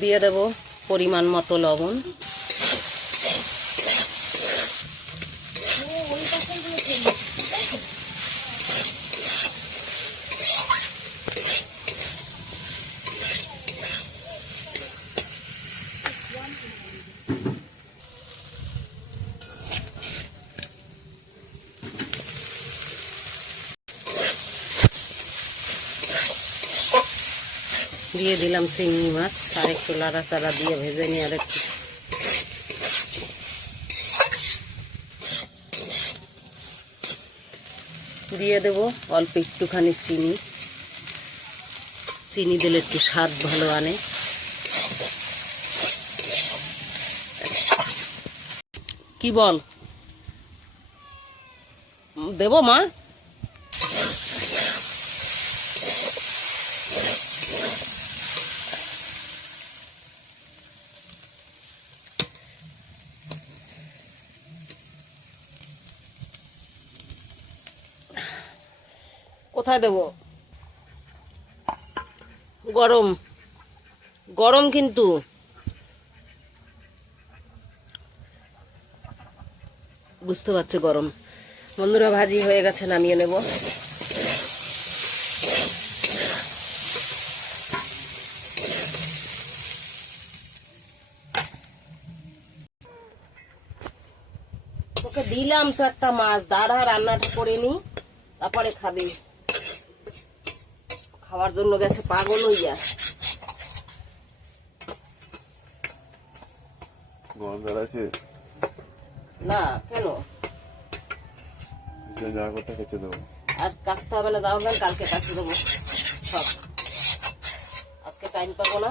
দিয়ে দেব পরিমাণ মতো লবণ। দিয়ে দিলাম চিংড়ি মাছ, আর একটু লাড়াচাড়া দিয়ে ভেজে নিয়ে আর একটু দিয়ে দেব অল্প একটুখানি চিনি। চিনি দিলে একটু স্বাদ ভালো আনে। কি বল? দেব মা? কোথায় দেব? গরম। গরম কিন্তু। বুঝতে পারছে গরম। বন্ধুরা, ভাজি হয়ে গেছে, নামিয়ে নেব। তোকে দিলাম তো একটা মাছ। দাঁড়া, রান্নাটা করে নি। তারপরে খাবি। খাওয়ার জন্য গেছে পাগল হইয়া। গরম বেড়াচ্ছে। না কেন? জামা দেবো। আর কাচতে হবে না যাওয়া কালকে কাছে দেবো। সব। আজকে টাইম পাবো না।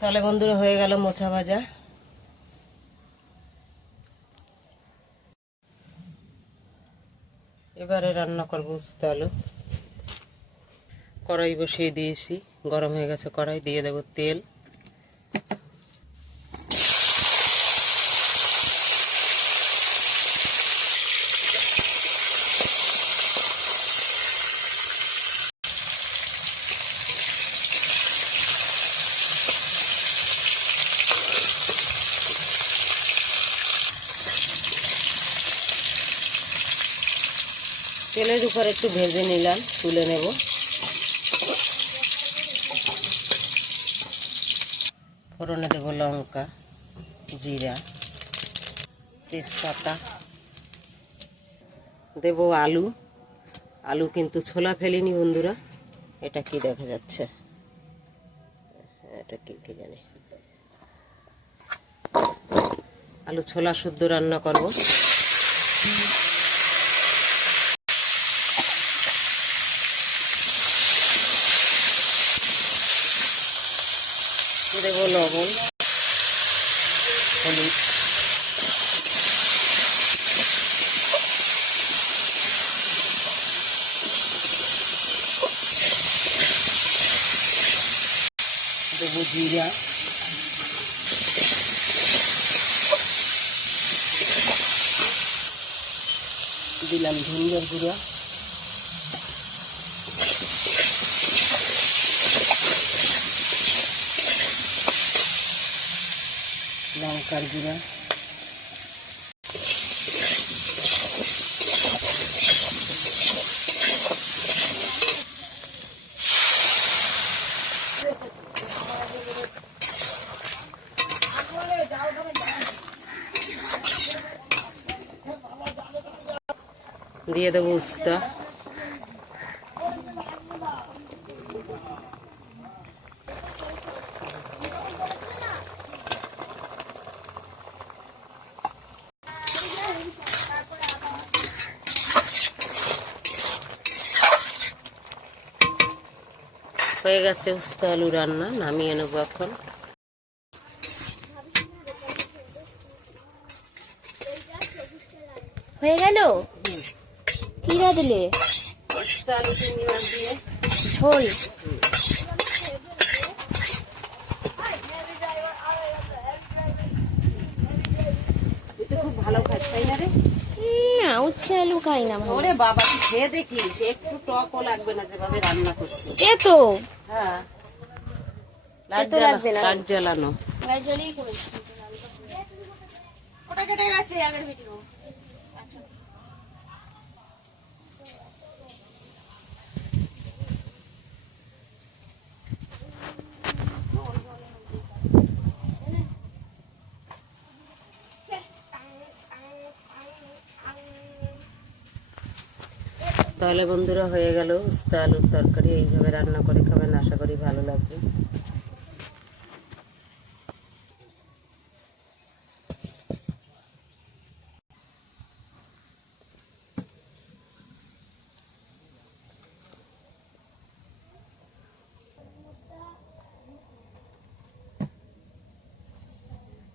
তাহলে বন্ধুরা হয়ে গেল মোচা ভাজা। এবারে রান্না করব উস্তা আলু। কড়াই বসিয়ে দিয়েছি, গরম হয়ে গেছে কড়াই, দিয়ে দেব তেল। তেলের উপর একটু ভেজে নিলাম, তুলে নেব। ফোড়নে দেব লঙ্কা, জিরা, তেজপাতা। দেব আলু। আলু কিন্তু ছোলা ফেলিনি বন্ধুরা, এটা কি দেখা যাচ্ছে? এটা কি কি জানি। আলু ছোলা শুদ্ধ রান্না করব দেব লবণ হলুদ দেব জিরা দিলাম ধনিয়ার গুঁড়া লঙ্কার গুঁড়া? দিয়ে দেবো উস্তা। হয়ে গেছে উস্তা আলু রান্না নামিয়ে নেব এখন। হয়ে গেল? কি রাঁধলে ঝোল। খুব ভালো খাস তাই না রে? না উচ্ছে আলু খাই না ওরে বাবা তুই খেয়ে দেখিস একটু টকও লাগবে না যেভাবে রান্না করছিস। এ তো। হ্যাঁ। লাইট লাগবে না। লাইট জ্বালানো ওটা কেটে গেছে আগের ভিডিও তাহলে বন্ধুরা হয়ে গেল উস্তা আলুর তরকারি, এইভাবে রান্না করে খাবেন, আশা করি ভালো লাগবে।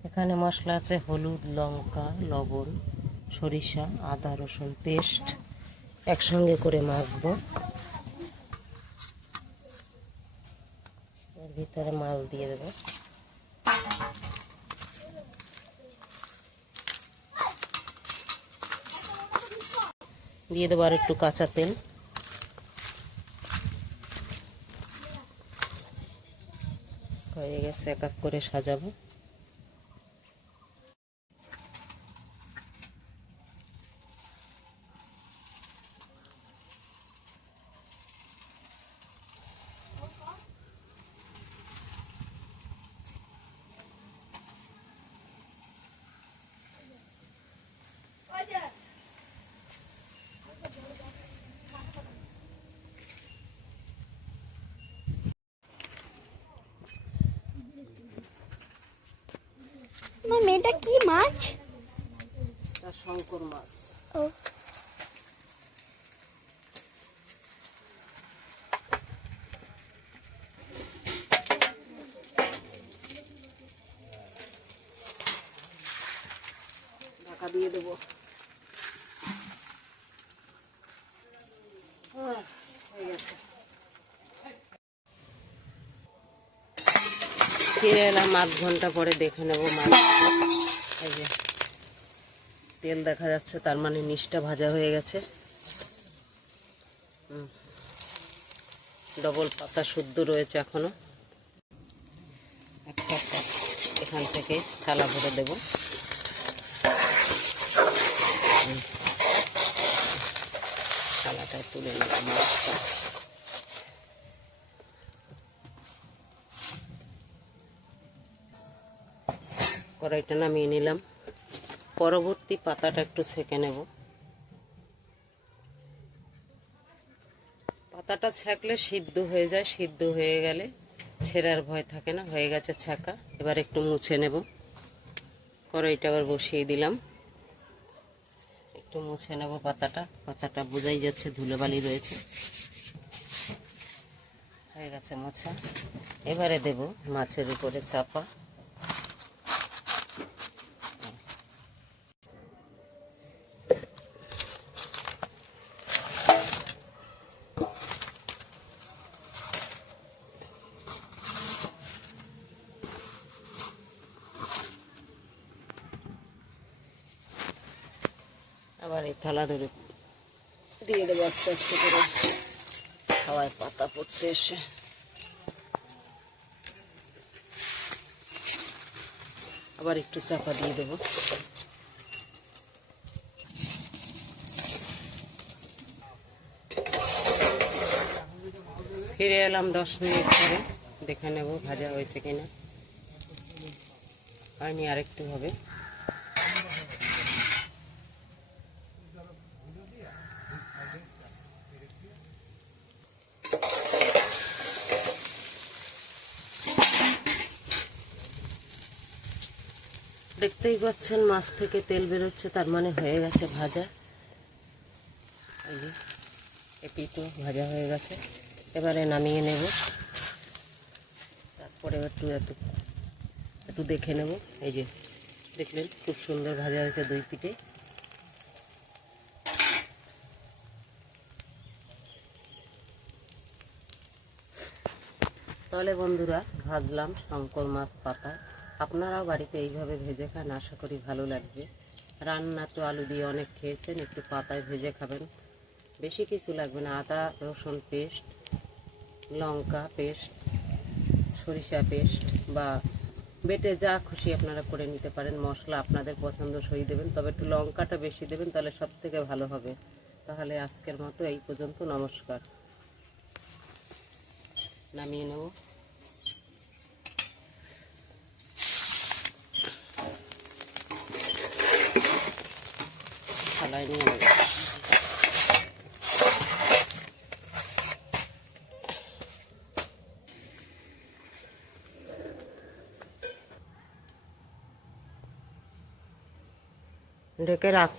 এখানে মশলা আছে হলুদ, লঙ্কা, লবণ, সরিষা, আদা, রসুন, পেস্ট। একসঙ্গে করে মাখবো। এর ভিতরে মাছ দিয়ে দেবো। দিয়ে দেবো আর একটু কাঁচা তেল। হয়ে গেছে, এক এক করে সাজাবো। মা মেয়েটা কি মাছ? শঙ্কর মাছ। ও। ফিরে এলাম, আধ ঘণ্টা পরে দেখে নেব মাছ। তেল দেখা যাচ্ছে, তার মানে নিচটা ভাজা হয়ে গেছে। ডবল পাতা শুদ্ধ রয়েছে এখনও। একটা এখান থেকে থালা ভরে দেবো। থালাটা তুলে নেব মাছটা। কড়াইটা নামিয়ে নিলাম। পরবর্তী পাতাটা একটু ছেঁকে নেব। পাতাটা ছ্যাঁকলে সিদ্ধ হয়ে যায়, সিদ্ধ হয়ে গেলে ছেঁড়ার ভয় থাকে না, হয়ে গেছে ছ্যাঁকা এবার একটু মুছে নেব। কড়াইটা আবার বসিয়ে দিলাম। একটু মুছে নেব পাতাটা। পাতাটা বোঝাই যাচ্ছে ধুলোবালি রয়েছে। হয়ে গেছে মোছা। এবারে দেব মাছের উপরে চাপা। আবার এই থালা ধরে দিয়ে দেবো আস্তে আস্তে করে। হাওয়ায় পাতা পড়ছে এসে। আবার একটু চাপা দিয়ে দেবো। ফিরে এলাম দশ মিনিট পরে। দেখে নেব ভাজা হয়েছে কিনা। হয়নি আরেকটু হবে। দেখতেই পাচ্ছেন, মাছ থেকে তেল বেরোচ্ছে, তার মানে হয়ে গেছে ভাজা। এই যে এপিটো ভাজা হয়ে গেছে। এবারে নামিয়ে নেব। তারপরে একটু একটু একটু দেখে নেব। এই যে, দেখলেন, খুব সুন্দর ভাজা হয়েছে দুই পিঠে। তাহলে বন্ধুরা, ভাজলাম শঙ্কর মাছ পাতা। আপনারাও বাড়িতে এইভাবে ভেজে খান, আশা করি ভালো লাগবে। রান্না তো আলু দিয়ে অনেক খেয়েছেন, একটু পাতায় ভেজে খাবেন। বেশি কিছু লাগবে না, আদা, রসুন পেস্ট, লঙ্কা পেস্ট, সরিষা পেস্ট বা বেটে যা খুশি আপনারা করে নিতে পারেন। মশলা আপনাদের পছন্দ সই দেবেন, তবে একটু লঙ্কাটা বেশি দেবেন, তাহলে সব থেকে ভালো হবে। তাহলে আজকের মতো এই পর্যন্ত, নমস্কার। নামিয়ে নেব। থালায় নিয়ে নেব ঢেকে রাখ